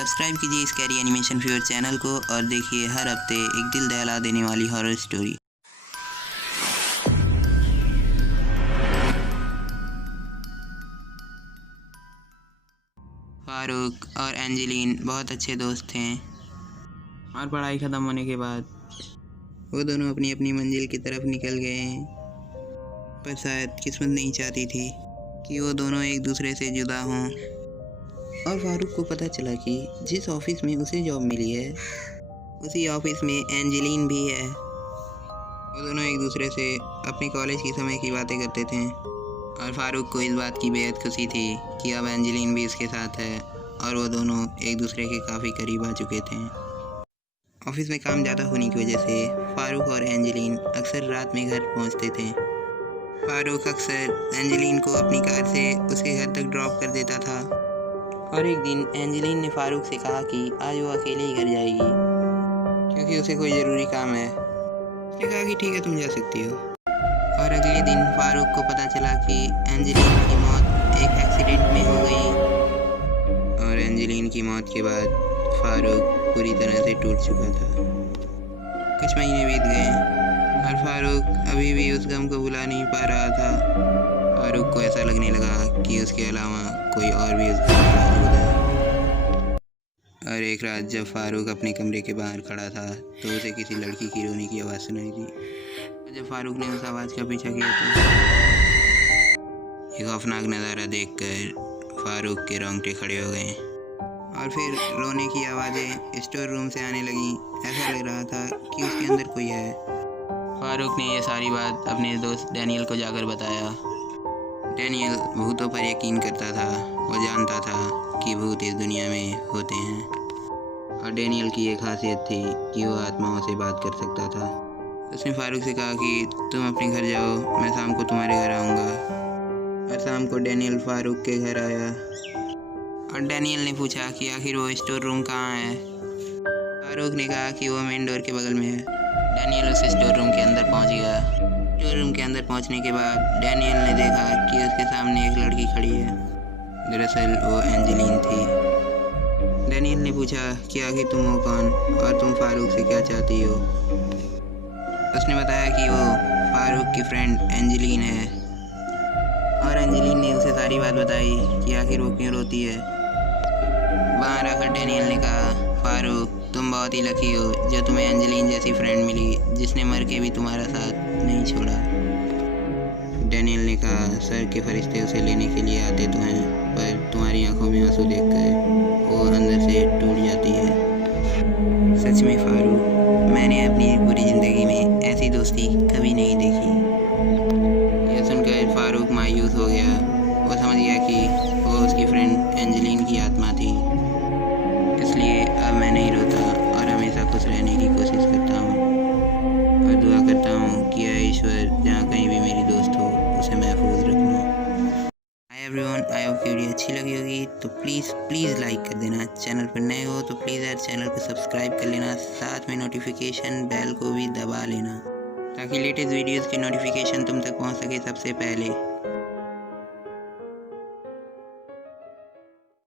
Subscribe कीजिए इस carry animation फ्यूर channel को और देखिए हर हफ्ते एक दिल दहला देने वाली हॉरर स्टोरी। फारूक और एंजेलिन बहुत अच्छे दोस्त थे और पढ़ाई ख़त्म होने के बाद वो दोनों अपनी अपनी मंजिल की तरफ निकल गए। पर शायद किस्मत नहीं चाहती थी कि वो दोनों एक दूसरे से जुदा हों। और फारूक को पता चला कि जिस ऑफिस में उसे जॉब मिली है उसी ऑफिस में एंजेलिन भी है। वो दोनों एक दूसरे से अपने कॉलेज की समय की बातें करते थे और फारूक को इस बात की बेहद खुशी थी कि अब एंजेलिन भी उसके साथ है और वो दोनों एक दूसरे के काफ़ी करीब आ चुके थे। ऑफिस में काम ज़्यादा होने की वजह से फारूक और एंजेलिन अक्सर रात में घर पहुंचते थे। फारूक अक्सर एंजेलिन को अपनी कार से उसके घर तक ड्रॉप कर देता था और एक दिन एंजेलिन ने फारूक से कहा कि आज वो अकेले ही घर जाएगी क्योंकि उसे कोई ज़रूरी काम है। उसने कहा कि ठीक है, तुम जा सकती हो। और अगले दिन फारूक को पता चला कि एंजेलिन की मौत एक एक्सीडेंट में हो गई और एंजेलिन की मौत के बाद फारूक पूरी तरह से टूट चुका था। कुछ महीने बीत गए और फारूक अभी भी उस गम को भुला नहीं पा रहा था। फारूक को ऐसा लगने लगा कि उसके अलावा कोई और भी उस घर में मौजूद है। और एक रात जब फारूक अपने कमरे के बाहर खड़ा था तो उसे किसी लड़की की रोने की आवाज़ सुनाई दी। जब फारूक ने उस आवाज़ का पीछा किया तो एक खौफनाक नज़ारा देखकर फारूक के रोंगटे खड़े हो गए और फिर रोने की आवाज़ें स्टोर रूम से आने लगीं। ऐसा लग रहा था कि उसके अंदर कोई है। फारूक ने यह सारी बात अपने दोस्त डैनियल को जाकर बताया। डैनियल भूतों पर यकीन करता था। वो जानता था कि भूत इस दुनिया में होते हैं और डैनियल की एक खासियत थी कि वो आत्माओं से बात कर सकता था। उसने फारूक से कहा कि तुम अपने घर जाओ, मैं शाम को तुम्हारे घर आऊँगा। और शाम को डैनियल फारूक के घर आया और डैनियल ने पूछा कि आखिर वो स्टोर रूम कहाँ है। फारूक ने कहा कि वो मेन डोर के बगल में है। डैनियल उस स्टोर रूम के अंदर पहुंच गया। स्टोर रूम के अंदर पहुंचने के बाद डैनियल ने देखा कि उसके सामने एक लड़की खड़ी है। दरअसल वो एंजेलिन थी। डैनियल ने पूछा कि आखिर तुम हो कौन और तुम फारूक से क्या चाहती हो। उसने बताया कि वो फारूक की फ्रेंड एंजेलिन है और एंजेलिन ने उसे सारी बात बताई कि आखिर वो क्यों रोती है। बाहर आकर डैनियल ने कहा, फारूक तुम बहुत ही लकी हो जो तुम्हें एंजेलिन जैसी फ्रेंड मिली जिसने मर के भी तुम्हारा साथ नहीं छोड़ा। डैनियल ने कहा, सर के फरिश्ते उसे लेने के लिए आते तो हैं पर तुम्हारी आंखों में आंसू देखकर वो अंदर से टूट जाती है। सच में फारूक, मैंने अपनी पूरी ज़िंदगी में ऐसी दोस्ती कभी नहीं देखी। यह सुनकर फारूक मायूस हो गया। वो समझ गया कि वो उसकी फ्रेंड एंजेलिन की आत्मा थी। इसलिए अब मैं नहीं रोता और हमेशा खुश रहने की कोशिश करता हूँ और दुआ करता हूँ कि ईश्वर जहाँ कहीं भी मेरी दोस्त हो उसे महफूज रखना। Hi everyone, I hope video अच्छी लगी होगी तो प्लीज़ लाइक कर देना। चैनल पर नए हो तो प्लीज़ यार चैनल को सब्सक्राइब कर लेना, साथ में नोटिफिकेशन बेल को भी दबा लेना ताकि लेटेस्ट वीडियोज़ की नोटिफिकेशन तुम तक पहुँच सके सबसे पहले।